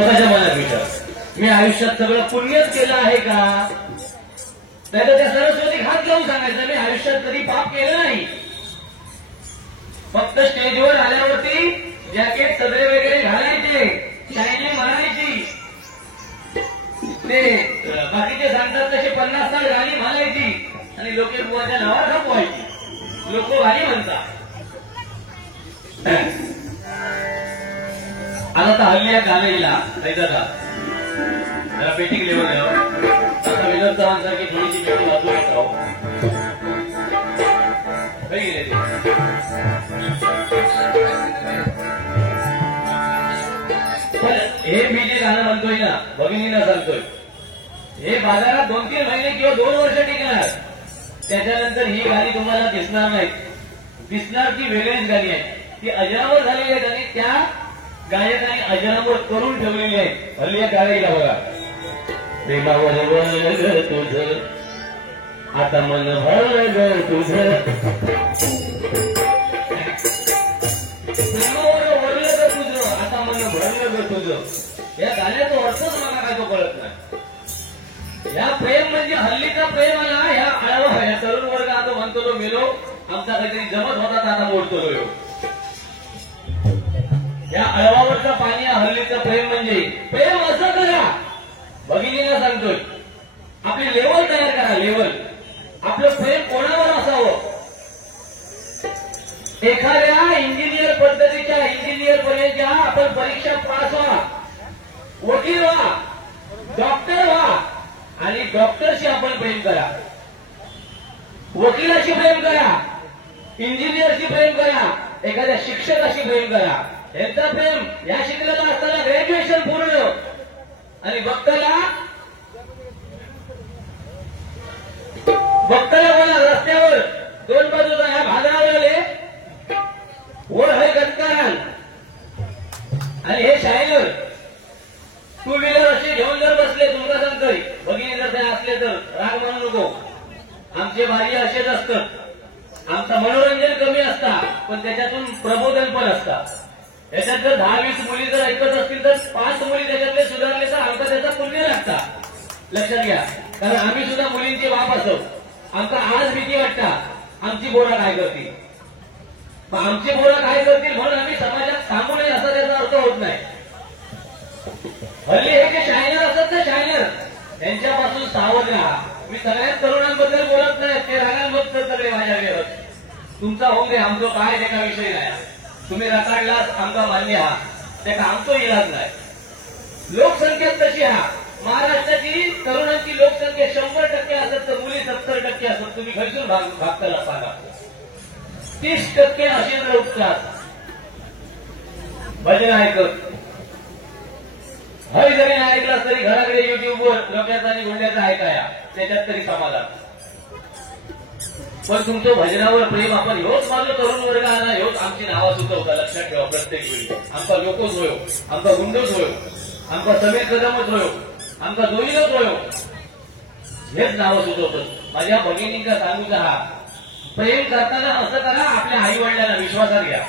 स्वतःच्या मनात विचार, मी आयुष्यात सगळं पुण्यच केलं आहे का? नाही तर त्या सरस्वती हात लावून सांगायचं मी आयुष्यात कधी पाप केलं नाही. फक्त स्टेजवर आल्यावरती जॅकेट सदरे वगैरे घालायचे, शायनिंग मारायची, ते बाकीचे सांगतात तसे 50 गाणी म्हणायची आणि लोके बुवाच्या नावावर खपवायची. लोक गाणी म्हणतात. आता तर हल्ली या कॉलेजला ऐका का जरा बेटिंग लेवल आता विनोद चव्हाणसारखी थोडीशी बेटी वाचू शकतो. गेले ते पण हे मी जे गाणं म्हणतोय ना, भगिनींना सांगतोय, हे बाजारात 2-3 महिने किंवा 2 वर्ष टिकणार. त्याच्यानंतर ही गाणी तुम्हाला दिसणार नाहीत. दिसणार ती वेगळीच गाणी आहेत. ती अजरामर झालेली आहेत आणि त्या गायकांनी अजरामर करून ठेवलेली आहेत. हल्ली या गायला बघा, प्रेमावर वळलं तुझं आता मन भरलं तुझं, प्रेमावर वळलं ग तुझं आता मन भरलं ग तुझं. या गाण्याचा अर्थच मला काय तो कळत नाही. या प्रेम म्हणजे हल्लीचा प्रेम आला. ह्या आळवा या तरुण वर्ग आता म्हणतो तो मेलो, आमचा काहीतरी जमत होता आता मोडतो तो. या अळवावरचा पाणी हल्लीचं प्रेम म्हणजे प्रेम असं करा. भगिनीला सांगतोय आपली लेवल तयार करा. लेवल आपलं प्रेम कोणावर असावं. एखाद्या इंजिनियर पद्धतीच्या इंजिनियर पर्यंत आपण परीक्षा पास व्हा, वकील व्हा, डॉक्टर व्हा आणि डॉक्टरशी आपण प्रेम करा, वकिलाशी प्रेम करा, इंजिनियरशी प्रेम करा, एखाद्या शिक्षकाशी प्रेम करा. यांचा प्रेम या शिकलेला असताना ग्रॅज्युएशन पूर्ण आणि बघताला मला रस्त्यावर 2 बाजूचा ह्या भादरावले वर हे गटकारान आणि हे शायनर 2 व्हीलर असे घेऊन जर बसले, तुमचा सांगतोय भगिनी जर ते असले तर राग म्हणू नको. आमचे भारी असेच असतात. आमचं मनोरंजन कमी असता पण त्याच्यातून प्रबोधन पण असतात. याच्यात जर 10-20 मुली जर ऐकत असतील तर 5 मुली त्याच्यातले सुधारले तर आमचा त्याचा पुण्य लागता. लक्षात घ्या, कारण आम्ही सुद्धा मुलींचे बाप असो. आमचा आज भीती वाटता आमची बोरा काय करतील, आमची बोरा काय करतील म्हणून आम्ही समाजात सांगू नये असा त्याचा अर्थ होत नाही. हल्ली हे जे शायनर असतात ना, शायनर त्यांच्यापासून सावध राहा. मी सगळ्याच तरुणांबद्दल बोलत नाही, ते रागांमत सगळे माझ्या विरोध. तुमचा होऊन दे, आमचं काय त्याचा विषय नाही. तुम्ही रताडलाच आमचा मान्य आहात, त्या आमचा इलाज नाही. लोकसंख्या तशी आहात. महाराष्ट्राची तरुणांची लोकसंख्या 100% असत तर मुली 70% असत. तुम्ही घरसून भागताला सांगा. 30% असे उठतात भजन ऐकत. हरी जरी नाही ऐकला तरी घराकडे युट्यूबवर लोकांचा आणि गुंड्याचा ऐकाया, त्याच्यात तरी समाधान. पण तुमचं भजनावर प्रेम आपण ह्योच माझं तरुण वर्ग आला, ह्योच आमची नावं सुचवता. लक्षात ठेवा प्रत्येक वेळी. आमचा लोकोच होयो, आमचा गुंडोच होयो, आमचा समीर कदमच होयो, आमचा जोईनच होयो, हेच नावं सुचवतात. माझ्या भगिनींचा सांगूचा हा, प्रेम करताना असं करा, आपल्या आई वडिलांना विश्वासात घ्या.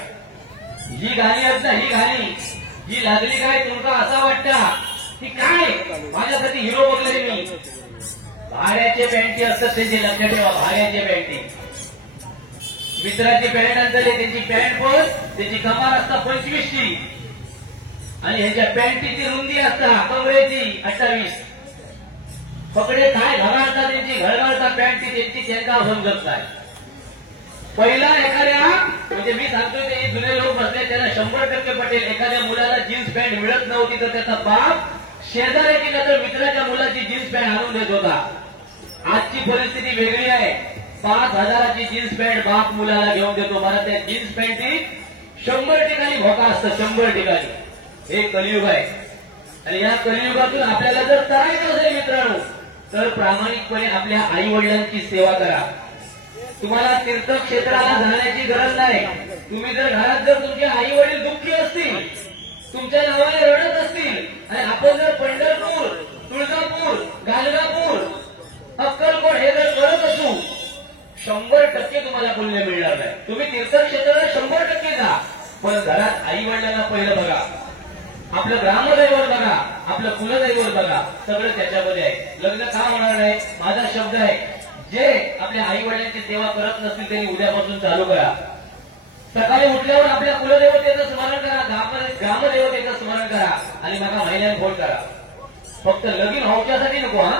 ही गाणी आहेत ना, ही गाणी ही लागली काय तुमचा असा वाटता की काय माझ्यासाठी हिरो बघले मी. भाड्याचे पॅन्टी असतात त्यांची, लक्षात ठेवा. भाड्याचे पॅन्टी, मित्राची पॅन्ट आणताले त्यांची पॅन्ट पण त्याची कमाल असता 25ची आणि ह्याच्या पॅन्टीची रुंदी असता कमरेची 28. पकडे काय घालता त्यांची, घळघळता पॅन्टी त्यांची, त्यांना समजत नाही. पहिला एखाद्या म्हणजे मी सांगतोय ते जुने लोक बसले त्यांना 100% पटेल. एखाद्या मुलाला जीन्स पॅन्ट मिळत नव्हती तर त्याचा बाप शेजाऱ्याची नंतर मित्राच्या मुलाची जीन्स पॅन्ट आणून देत होता. आजची परिस्थिती वेगळी आहे. 5,000ची जीन्स पॅन्ट बाप मुलाला घेऊन देतो. मला त्या जीन्स पॅन्टीत 100 ठिकाणी भोका असतं, 100 ठिकाणी. हे कलियुग आहे आणि या कलियुगातून आपल्याला जर करायचं असेल मित्रांनो तर प्रामाणिकपणे आपल्या आई वडिलांची सेवा करा. तुम्हाला तीर्थक्षेत्राला जाण्याची गरज नाही. तुम्ही जर घरात जर तुमचे आई वडील दुःखी असतील, तुमच्या नावाने रडत असतील आणि आपण जर पंढरपूर, तुळजापूर, गाणगापूर, अक्कलकोट हे जर करत असू 100% तुम्हाला पुण्य मिळणार नाही. तुम्ही तीर्थक्षेत्राला 100% जा, पण घरात आई वडिलांना पहिलं बघा, आपलं ग्रामदैवत बघा, आपलं कुलदैवत बघा, सगळं त्याच्यामध्ये आहे. लग्न का होणार नाही? माझा शब्द आहे, जे आपल्या आई वडिलांची सेवा करत नसतील त्यांनी उद्यापासून चालू करा. सकाळी उठल्यावर आपल्या कुलदेवतेचं स्मरण करा, ग्रामदेवतेचं स्मरण करा आणि मला महिन्यात फोन करा. फक्त लगीन होण्यासाठी नको, हा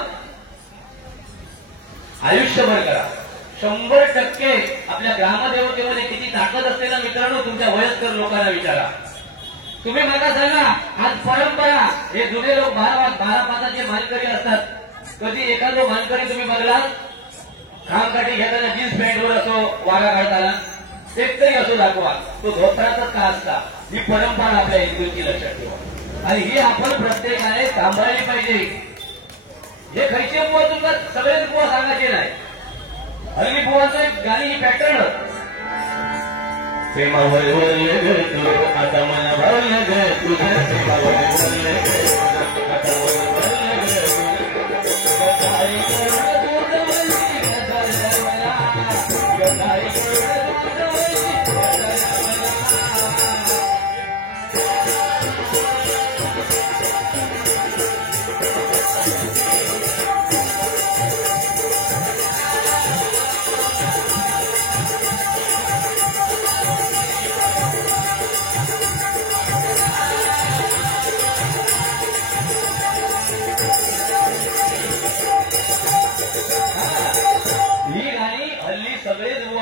आयुष्यभर करा. 100% आपल्या ग्रामदेवतेमध्ये किती ताकद असते ना मित्रांनो, तुमच्या वयस्कर लोकांना विचारा. तुम्ही मला सांगा, आज परंपरा, हे जुने लोक 12-5चे मानकरी असतात. कधी एखादं मानकरी तुम्ही बघलात खामकाठी घेताना जीन्स पॅन्टवर असो, वागा काढताना एक तरी असो दाखवा, तो धोत्राचाच का असता. ही परंपरा आपल्या हिंदूंची लक्षात ठेवा आणि ही आपण प्रत्येकाने सांभाळली पाहिजे. हे खैचे बुवा तुमचा सगळेच बुवा सांगायचे नाही. हल्ली बुवाचं एक गाणी ही पॅटर्न, प्रेमावर बोलले तू आता मला भावलं ग, तुझ्या प्रेमावर बोलले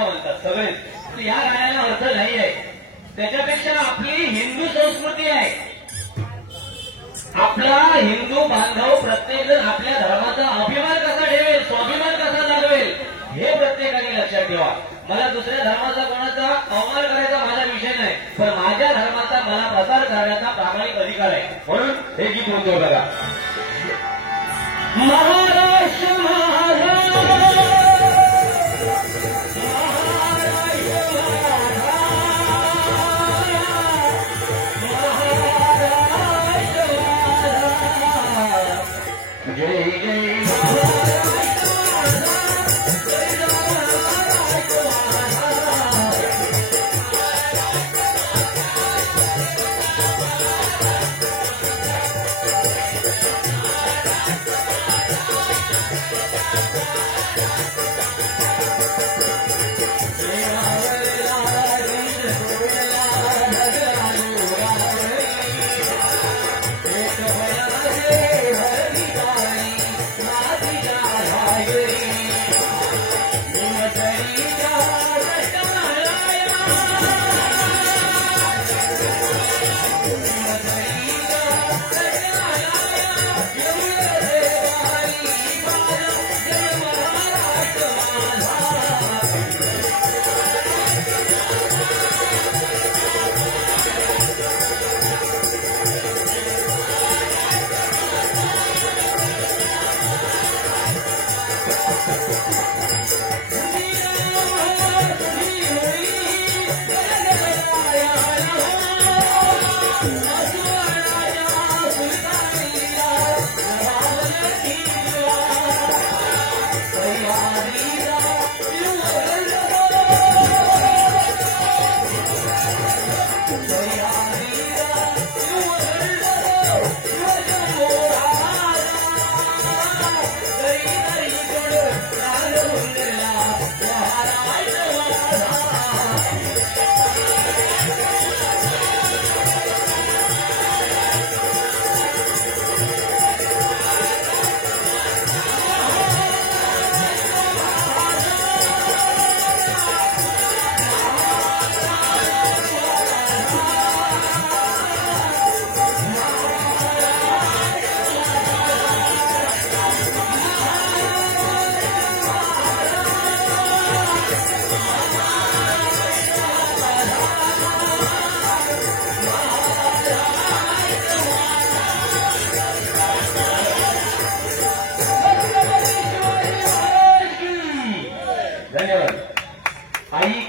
आता सगळेच. या गाण्याला अर्थ नाही आहे, त्याच्यापेक्षा आपली हिंदू संस्कृती आहे. आपला हिंदू बांधव प्रत्येक जण आपल्या धर्माचा अभिमान कसा ठेवेल, स्वाभिमान कसा जागवेल, हे प्रत्येकाने लक्षात ठेवा. मला दुसऱ्या धर्माचा कोणाचा अवमान करायचा माझा विषय नाही, पण माझ्या धर्माचा मला प्रसार करण्याचा प्रामाणिक अधिकार आहे. म्हणून हे गीत म्हणतो बघा, महाराष्ट्र महाराष्ट्र जय जय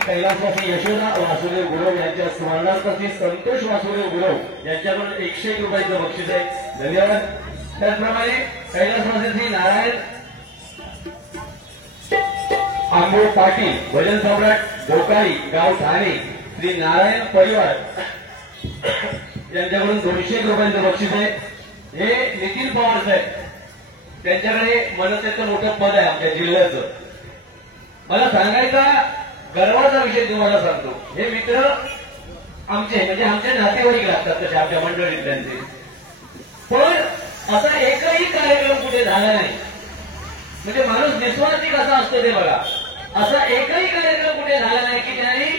कैलासवासी यशोदा वासुदेव गुरव यांच्या स्मरणार्थ श्री संतोष वासुदेव गुरव यांच्याकडून 101 रुपयाचं बक्षीस आहे. धन्यवाद. त्याचप्रमाणे कैलासवासी श्री नारायण आंबोळ पाटील भजन सम्राट डोकाळी गाव ठाणे श्री नारायण परिवार यांच्याकडून 201 रुपयांचं बक्षीस आहे. हे नितीन पवार साहेब, त्यांच्याकडे मनसेचं मोठं पद आहे आमच्या जिल्ह्याचं. मला सांगायचा गर्वाचा विषय तुम्हाला सांगतो. हे मित्र आमचे म्हणजे आमचे नातेवाईक लागतात तसे आमच्या मंडळीत त्यांचे. पण असा एकही कार्यक्रम कुठे झाला नाही. म्हणजे माणूस निस्वार्थी कसा असतो ते बघा. असा एकही कार्यक्रम कुठे झाला नाही की त्यांनी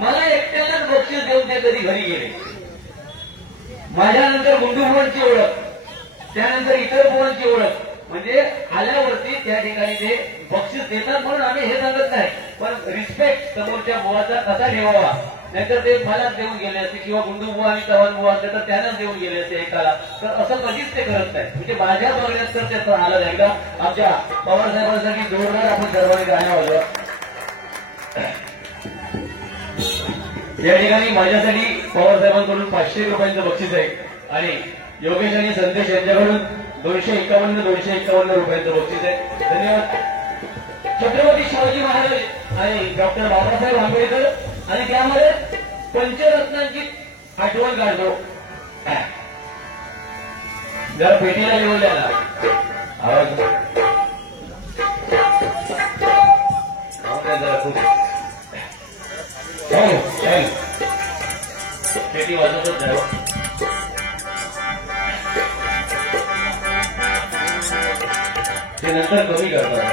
मला एकट्यालाच बक्षीस देऊन ते कधी घरी गेले. माझ्यानंतर गुंडूभुवांची ओळख, त्यानंतर इतर बुवांची ओळख, म्हणजे आल्यावरती त्या ठिकाणी ते बक्षीस देतात म्हणून आम्ही हे सांगत नाही, पण रिस्पेक्ट समोरच्या बुवाचा कसा ठेवावा. नाहीतर ते मलाच देऊन गेले असते किंवा गुंडू बुवा आणि चव्हाण बुवा असते तर त्यांनाच देऊन गेले असते एकाला. तर असं कधीच ते करत नाही. म्हणजे माझ्या बघण्यात तर त्याचं आलं एकदा आमच्या पवार साहेबांसाठी जोरदार आपण सर्वांनी गाण्या वाजवा. या ठिकाणी माझ्यासाठी पवार साहेबांकडून 500 रुपयांचं बक्षीस आहे आणि योगेश आणि संदेश यांच्याकडून 251 रुपयांचं बक्षीस आहे. धन्यवाद. छत्रपती शिवाजी महाराज आणि डॉक्टर बाबासाहेब आंबेडकर आणि त्यामध्ये पंचरत्नांची आठवण काढतो. जरा पेटीला लिहून द्या ना आवाज जरा खूप पेटी वाजवतच जावं. ते नंतर कमी करतात.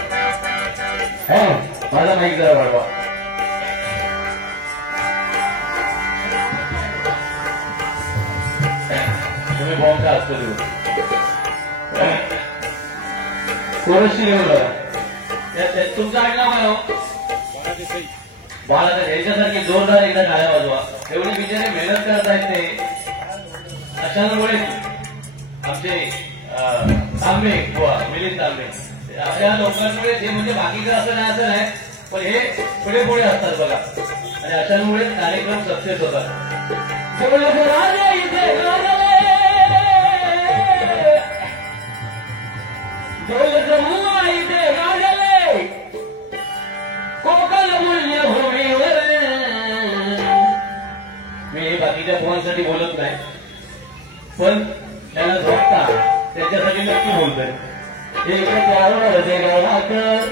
माझा माईक जरा वाढवा. तुम्ही बॉम्बचा असतो थोडीशी लिहून बघा. तुमचं आडनाव काय हो? बाळा याच्यासारखी जोरदार एकदा टाळ्या वाजवा. एवढी बिचारे मेहनत करत आहेत ते. अशांमुळे आमचे तांबे किंवा मिलिंद तांबे आपल्या लोकांमुळे ते म्हणजे बाकीचं असं नाही, पण हे पुढे पुढे असतात बघा आणि अशांमुळे कार्यक्रम सक्सेस होतात. मी बाकीच्या पोहांसाठी बोलत नाही, पण त्यांना झोपता त्याच्यासाठी नक्की बोलतोय. एक त्यावर देवाकर,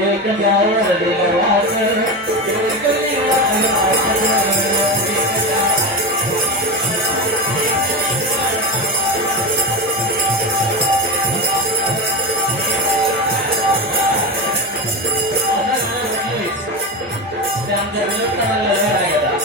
एक त्यावर देवाकर, ते आमच्या विरोधाला लढा घेता.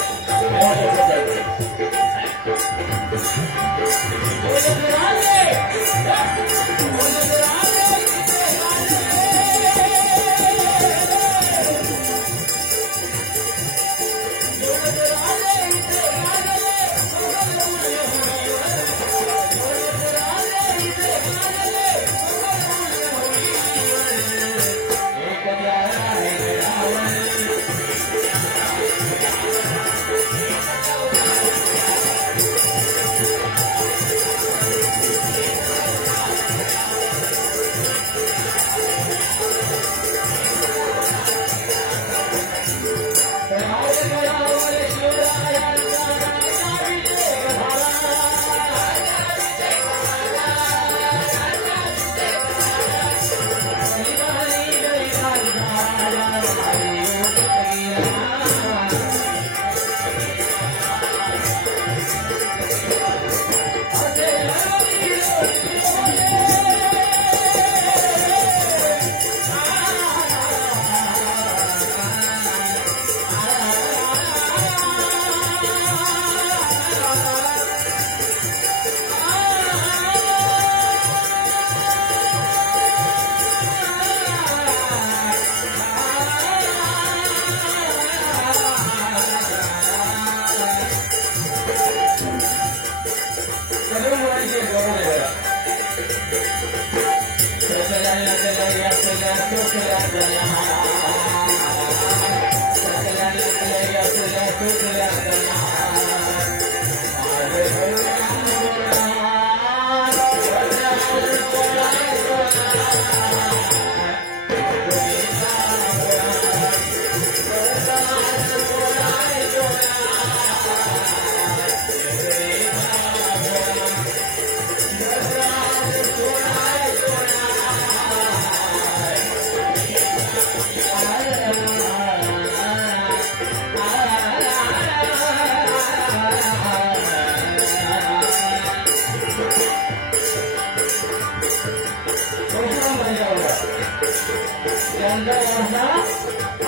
त्यांचा वारसा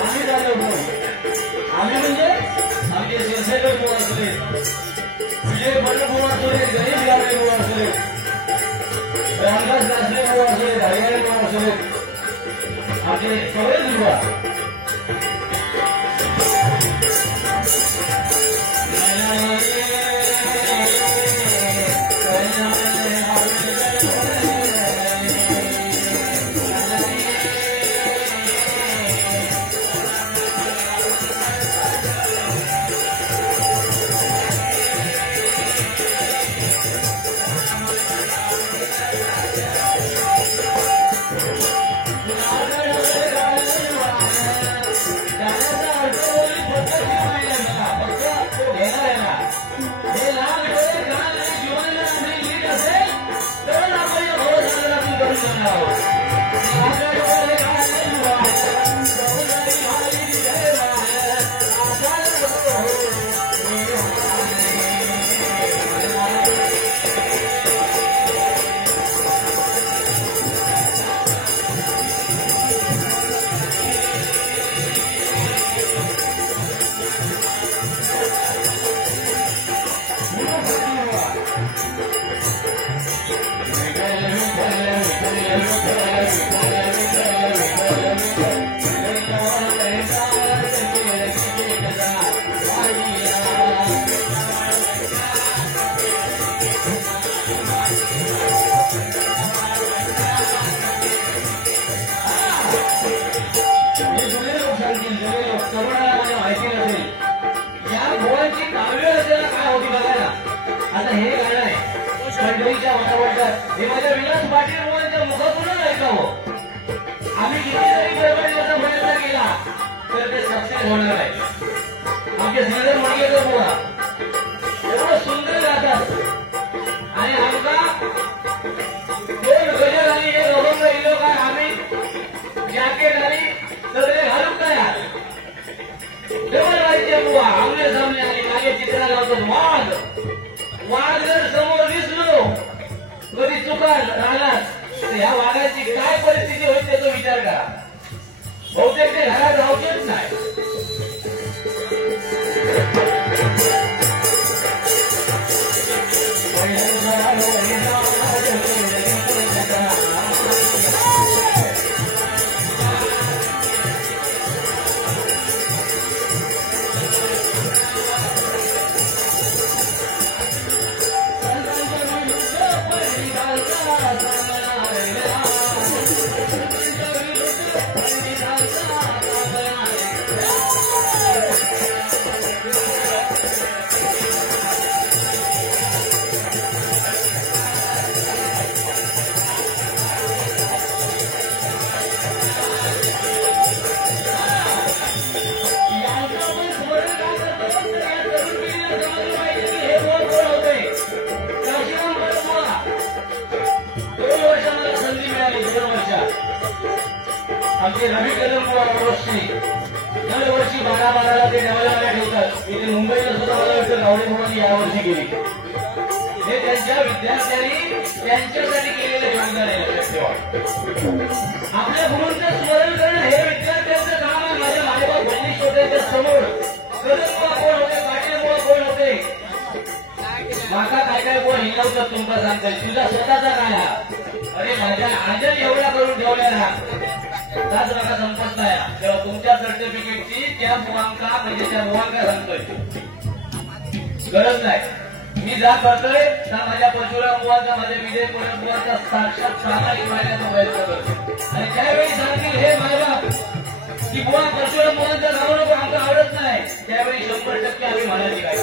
आम्ही चालवतो. आम्ही म्हणजे आमचे शिवसेकर बुवा असले, विजय भट बुवा असले, गणेश गावडे बुवा असले, रामदास दासले बुवा असले, हरियाणे बुवा असले, आमचे सगळेच बुवा हे माझ्या विलास पाटील मुलांच्या मुखातूनच ऐकावं. आम्ही कितीतरी प्रयत्नाचा प्रयत्न केला तर ते सक्सेस होणार आहे. आमचे श्रीधर मणिकेकर बुवा एवढं सुंदर गातात आणि आमचा दोन गजर आणि एक अभंग इलो काय आम्ही जॅकेट आणि सगळे घालून तयार डबल वाजते बुवा. आमने सामने आणि मागे चित्रा लावतो. वाघ जर समोर दिसलो कधी चुका राहणार ह्या वाघाची काय परिस्थिती होईल त्याचा विचार करा. बहुतेक ते घरात राहूच नाही. आमचे रवी कदम दरवर्षी 12-12ला ते डेव्हलपमेंट ठेवतात. इथे मुंबईला सुद्धा मला वाटतं गावडे म्हणून यावर्षी गेली. हे त्यांच्या विद्यार्थ्यांनी त्यांच्यासाठी केलेलं योगदान आहे. लक्षात ठेवा. आपल्या गुरूंचं स्मरण करणं हे विद्यार्थ्यांचं काम आहे. माझ्या मालेगाव गणेश होत्याच्या समोर कदम कोण होते, पाटील कोण होते, माका काय काय कोण हिंगवतात तुमका सांगताय. तुझा स्वतःचा काय हा? अरे माझ्या आजच एवढ्या करून ठेवल्या त्याच नका संपत नाही. तेव्हा तुमच्या सर्टिफिकेटची त्या मुलांका म्हणजे त्या मुलांका सांगतोय गरज नाही. मी जा करतोय त्या माझ्या परशुराम मुलांचा माझ्या विजय कोळप मुलांचा साक्षात प्रामाणिक मांडण्याचा प्रयत्न करतो. आणि त्यावेळी सांगतील हे माझ्या की बुवा परशुराम मुलांचा नाव नको आमचं आवडत नाही, त्यावेळी 100% आम्ही म्हणायची काय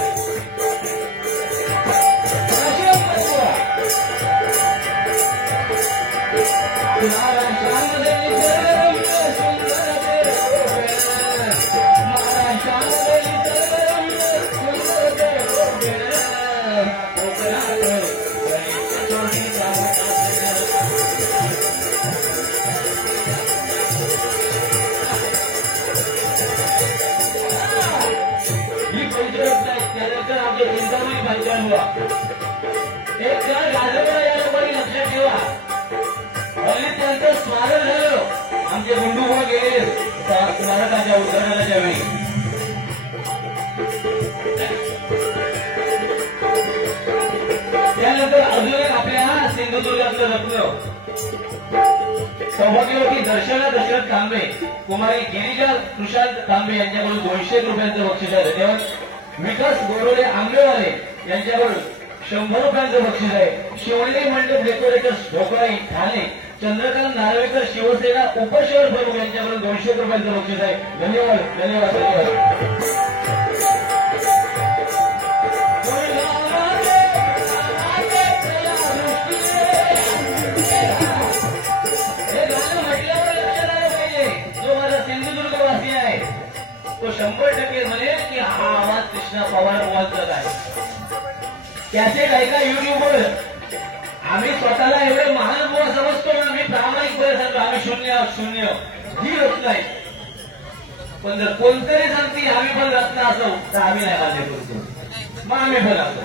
एक जण गाजवला या लोकांनी लक्षात ठेवा. हल्ली त्यांचं सिंधुदुर्गातलं रत्न सौभाग्यवती दर्शना दशरथ तांबे, कुमारी गिरिजा सुशांत तांबे यांच्याकडून 200 रुपयांचं बक्षीस आहे. धन्यवाद. विकास गोरोले आंबेवाले यांच्याकडून 100 रुपयांचं बक्षीस आहे. शिवलिंग मंडप डेकोरेटर्स ढोकळाई ठाणे, चंद्रकांत नार्वेकर शिवसेना उपशहर प्रमुख यांच्याकडून 200 रुपयांचं बक्षीस आहे. धन्यवाद धन्यवाद धन्यवाद. तो 100% म्हणेल की हा आवाज कृष्णा पवार बोलत आहे. त्याचे काय का युट्यूबवर आम्ही स्वतःला एवढे महान बुवा समजतो ना, आम्ही प्रामाणिकपणे सांगतो आम्ही शून्य ही रत्न आहे. पण जर कोणतरी सांगते आम्ही पण रत्न असो तर आम्ही नाही मान्य करतो, मग आम्ही पण असो.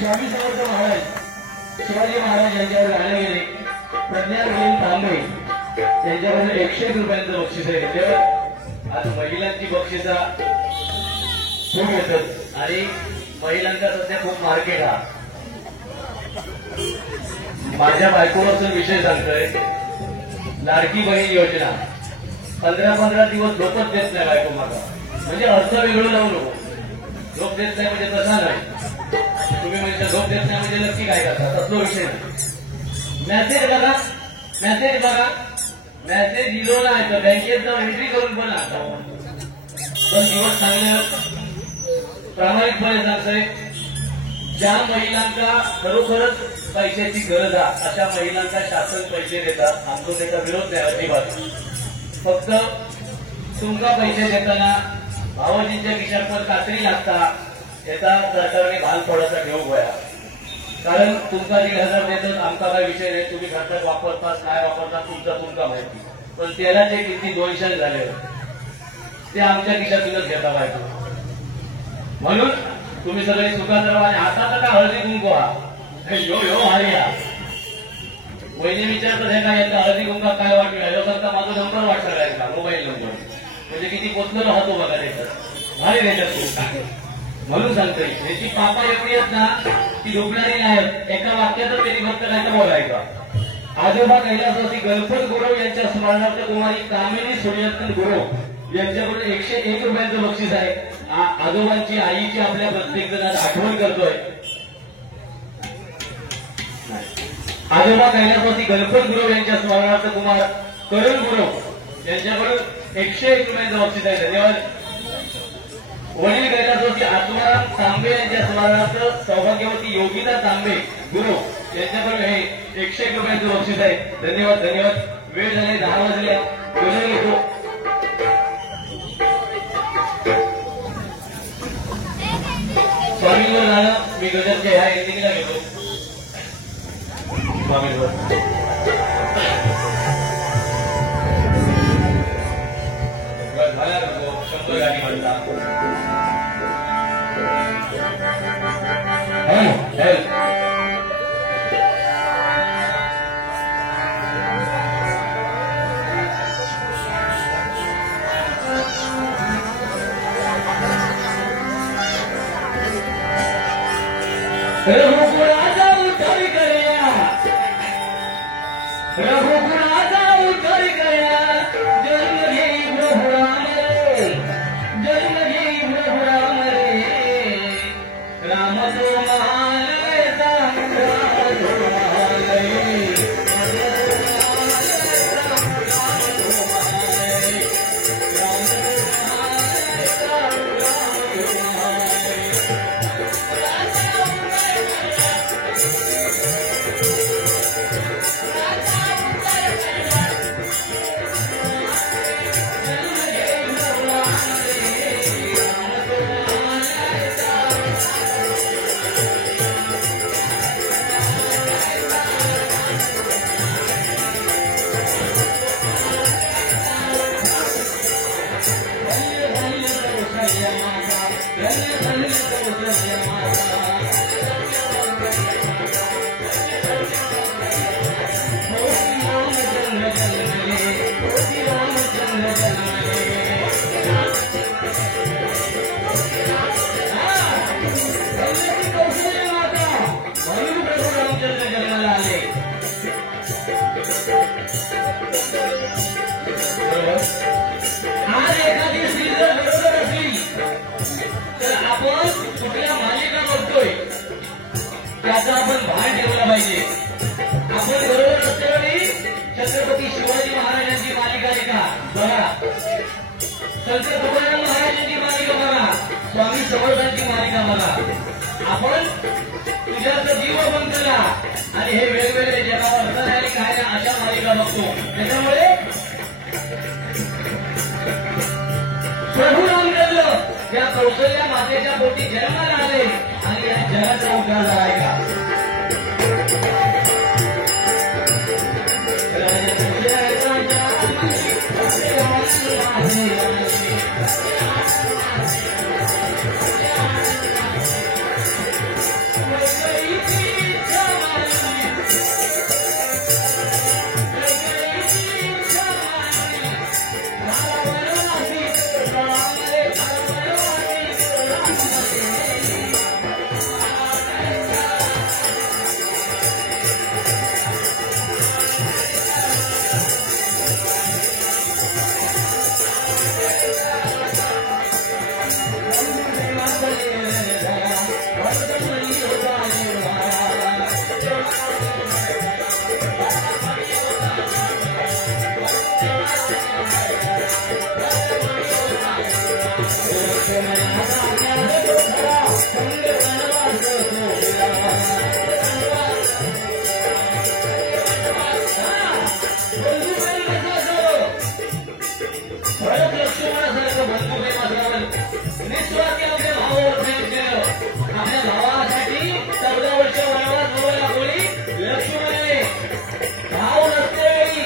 स्वामी समर्थ महाराज शिवाजी महाराज यांच्यावर गाणे गेले. प्रज्ञा तांबे यांच्याकडून 101 रुपयांचं बक्षीस आहे. तेव्हा आज महिलांची बक्षिसा खूप येतात आणि महिलांचा सध्या खूप मार्केट हा. माझ्या बायकोवरचा विषय सांगतोय. लाडकी बहीण योजना 15-15 दिवस लोकच देत नाही बायको मागा, म्हणजे अर्थ वेगळं लावू नको. लोक देत नाही म्हणजे तसा नाही, तुम्ही म्हणजे झोप देत नाही म्हणजे नक्की काय करता, तसलो विषय नाही. मेसेज बघा मेसेज दिलो नाही तर बँकेत जाऊन एंट्री करून पण आता 2 दिवस चांगले प्रामाणिकपणे सांगतोय. ज्या महिलांना खरोखरच पैशाची गरज आहे अशा महिलांना शासन पैसे देतात. आमचा त्याचा विरोध नाही अजिबात. फक्त तुमका पैसे देताना भावाजींच्या खिशात कात्री लागता याचा सरकारने भान थोडासा ठेवू गोया. कारण तुमचा 1,000 देतात आमचा काय विषय नाही, तुम्ही घरच्यात वापरतात काय वापरतात तुमचा माहिती. पण तेलाचे किती 200 झाले ते आमच्या खिशातूनच घेता पाहिजे. म्हणून तुम्ही सगळे सुखात राहा. आणि आता का हळदी कुंकू यो हारिया वहिनी विचारतात हे काय यांचा हळदी कुंका काय वाटलं यो करता माझा नंबर वाटणार आहे का, मोबाईल नंबर म्हणजे किती पोचलो राहतो बघा त्याच्यात भारी त्याच्यात. म्हणून सांगतोय त्याची पापा एवढी आहेत ना ती डोबणारी आहेत. एका वाक्यातच त्यांनी फक्त काय तर बोलायचं. आजोबा कैलासवासी गणपत गुरव यांच्या स्मरणार्थ कुमारी कामिनी सूर्यकांत गुरव यांच्याकडून 101 रुपयांचं बक्षीस आहे. आजोबांची आईची आपल्या प्रत्येक जणांना आठवण करतोय. आजोबा कैलासवासी गणपत गुरव यांच्या स्मरणार्थ कुमार करण गुरव यांच्याकडून 101 रुपयांचं बक्षीस आहे. धन्यवाद. वडील कैलासवासी आत्माराम तांबे यांच्या स्मरणार्थ सौभाग्यवती योगिता तांबे गुरव यांच्याकडून हे 101 रुपयांचं बक्षीस आहे. धन्यवाद धन्यवाद. वेळ झाले 10 वाजले. बोलून घेतो. मी गजरच्या ह्या एंडिंगला गेलो झाला नको 100 गाडी म्हणता रघुकुलाचा उद्धार करया रघुकुलाचा उद्धार करया जन्म घेई प्रभु राम रे जन्म घेई प्रभु राम रे राम तो महान आज एखादी स्त्री जर बरोबर असली तर आपण कुठल्या मालिका बघतोय त्याचा आपण भान ठेवला पाहिजे. आपण बरोबर असल्यावेळी छत्रपती शिवाजी महाराजांची मालिका ऐका बघा, संत तुकाराम महाराजांची मालिका बघा, स्वामी समर्थांची मालिका बघा. आपण तुझ्याचा जीव बंधला आणि हे वेगवेगळे जगावर असणारी काय अशा मालिका बघतो. त्याच्यामुळे प्रभू रामचंद्र या कौशल्या मातेच्या पोटी जन्माला आले आणि या जगाचा उद्धार झाला. आपल्या भावासाठी 14 वर्ष वनवास भोगायला कोणी लक्ष्मणाने भाव नसतेवेळी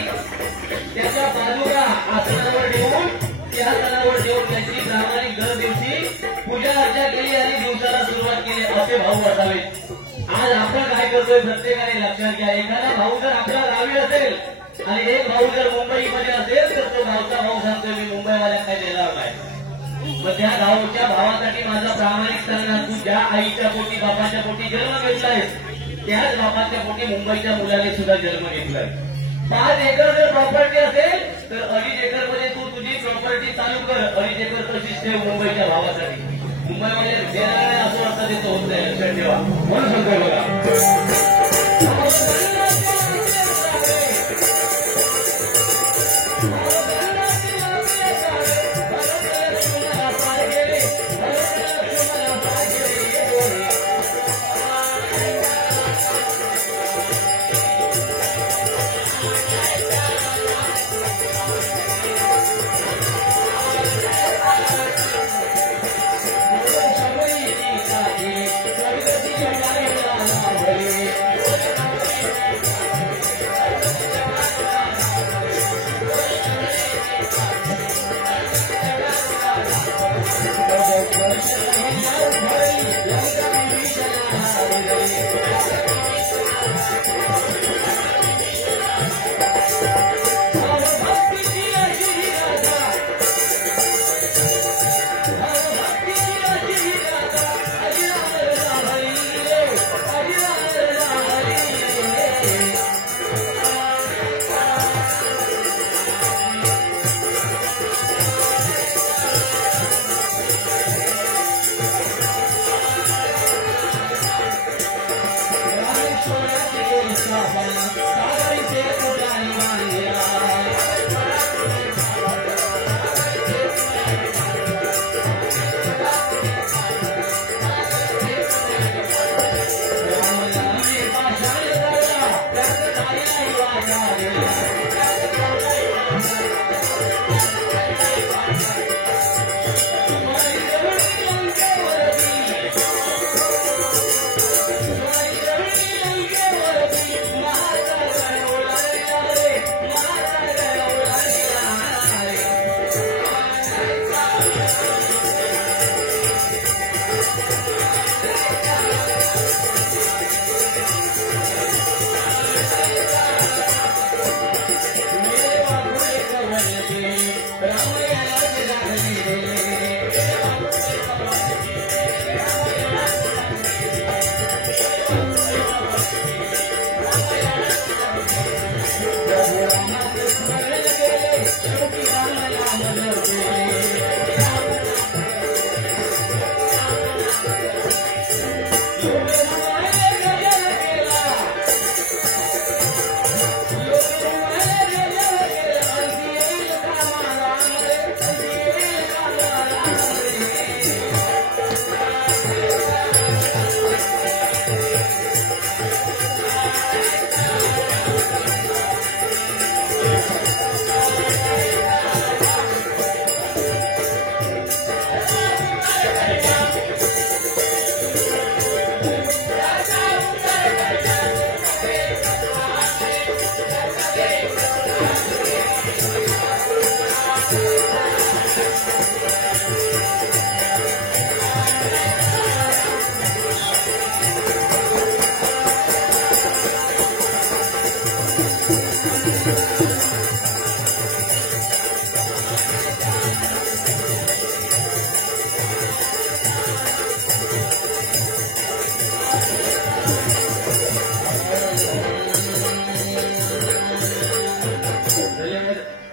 त्याच्या बाजूला आसनावर ठेवून त्या आसनावर ठेवून त्यांची प्रामाणिक दर दिवशी पूजा अर्चा केली आणि दिवसाला सुरुवात केली. असे भाऊ असावेत. आज आपण काय करतोय प्रत्येकाने लक्षात घ्या. एखादा भाऊ जर आपला गावी असेल आणि एक भाऊ जर मुंबईमध्ये असेल तर तो गावचा भाऊ सांगतोय मी मुंबईवाल्यात काय देणार नाही. मग त्या गावच्या भावासाठी माझा प्रामाणिक सांगणार, तू ज्या आईच्या पोटी बापाच्या पोटी जन्म घेतलाय त्याच बापाच्या पोटी मुंबईच्या मुलाने सुद्धा जन्म घेतलाय. 5 एकर जर प्रॉपर्टी असेल तर 2.5 एकर मध्ये तू तुझी प्रॉपर्टी चालू कर. 2.5 एकर तशीच ठेव मुंबईच्या भावासाठी. मुंबईमध्ये देणार नाही असं अर्थ देतो होत नाही. लक्षात ठेवा. म्हणून सांगतोय बघा.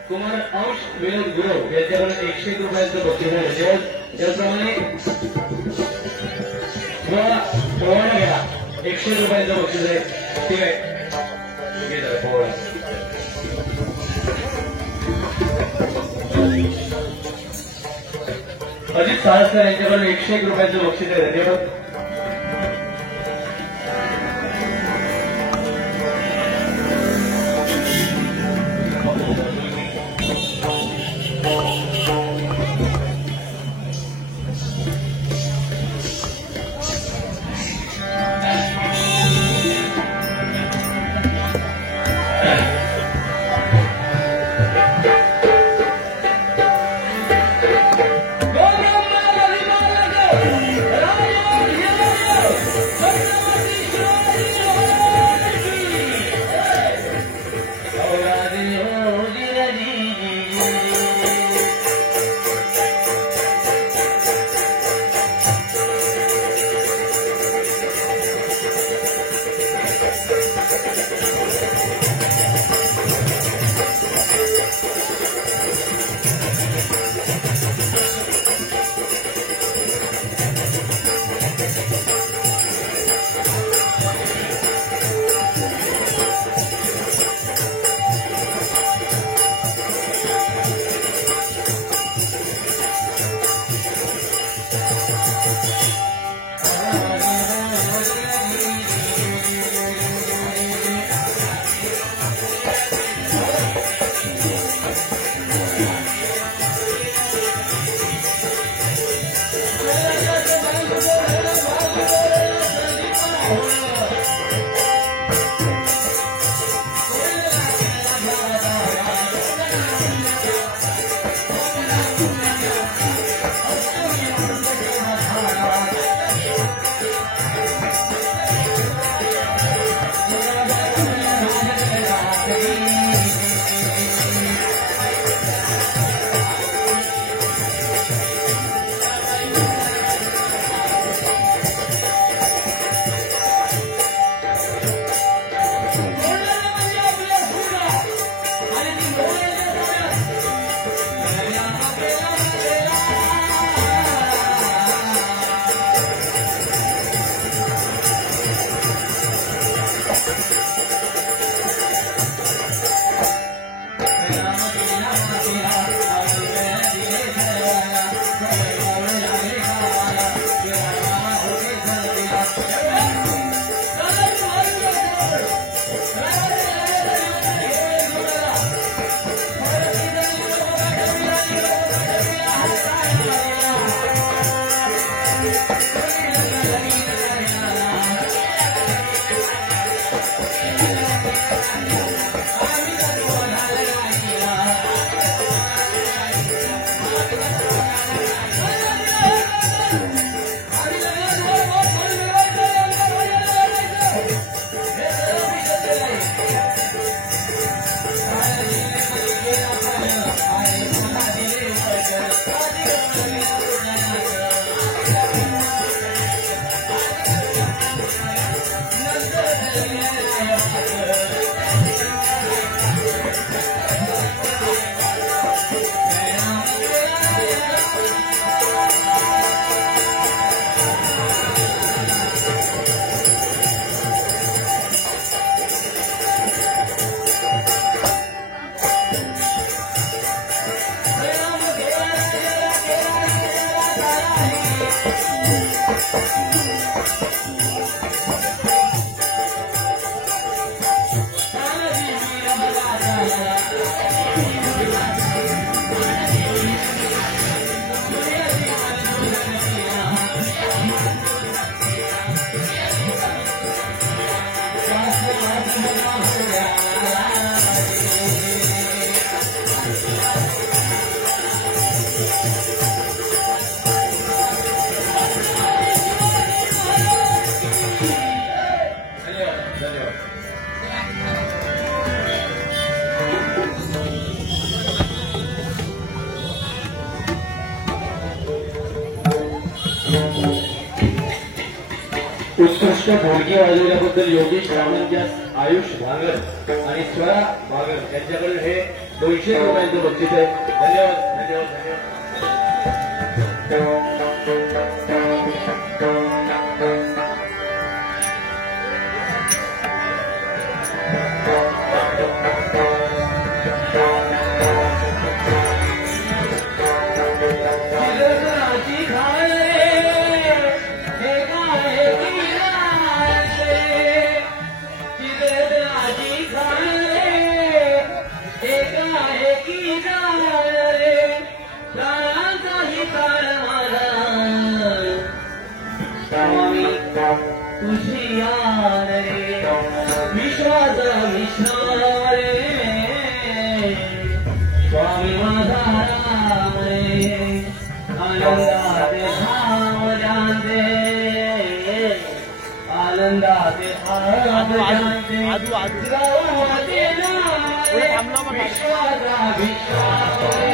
कुमार अंश विनोद गुरव यांच्याकडून 101 रुपयांचं बक्षीस आहे. त्याचप्रमाणे पोवाडा घ्या, 101 रुपयांचं बक्षीस आहे. ठीक आहे, घे जरा पोवाडा. अजित साळसकर यांच्याकडून 101 रुपयांचं बक्षीस आहे. धन्यवाद. उत्कृष्ट ढोलकी वाजवल्याबद्दल योगेश रामंजास, आयुष भागर आणि स्वरा भागर यांच्याकडे हे 200 रुपयांचं बक्षीस आहे. धन्यवाद धन्यवाद धन्यवाद. स्वामी माझा राम रे आनंदाचे भाव जानते आनंदाचे भाव जानते गावाचे नाम विश्वाचा विश्वास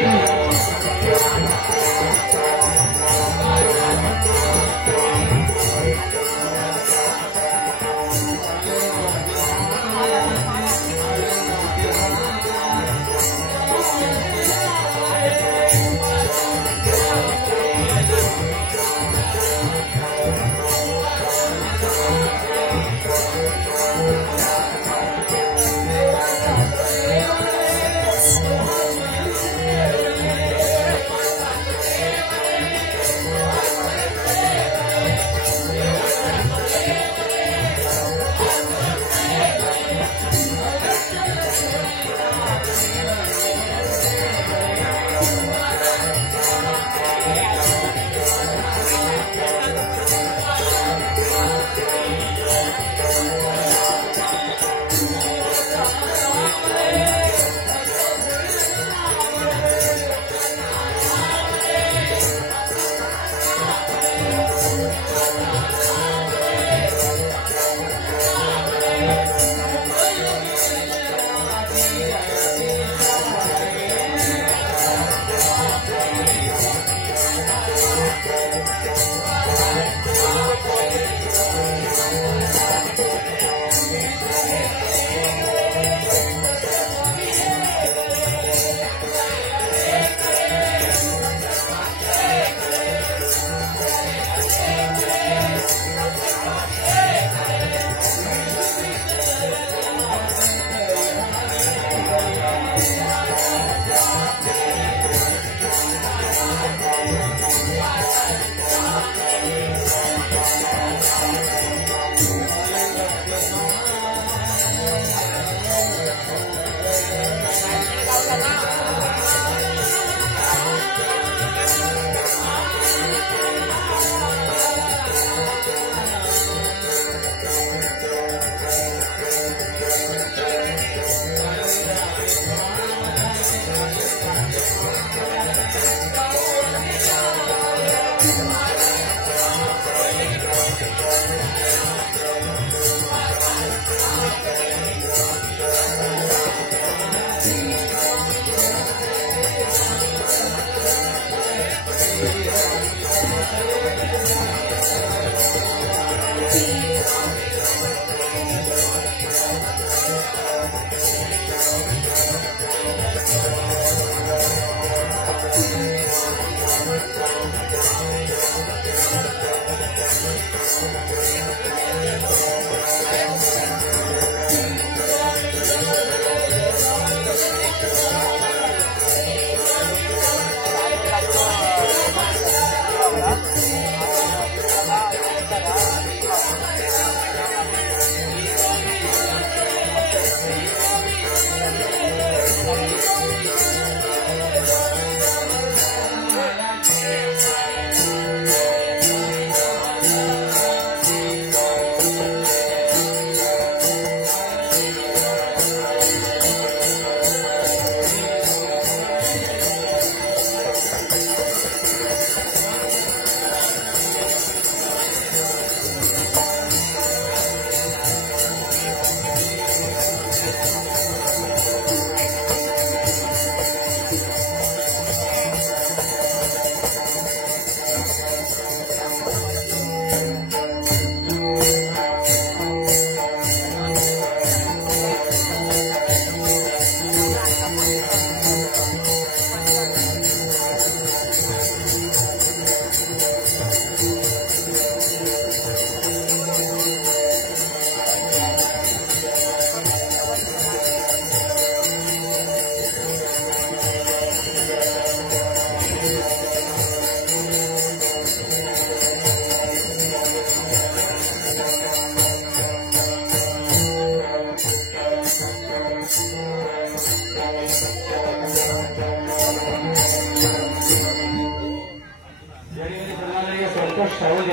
संतोष सावंत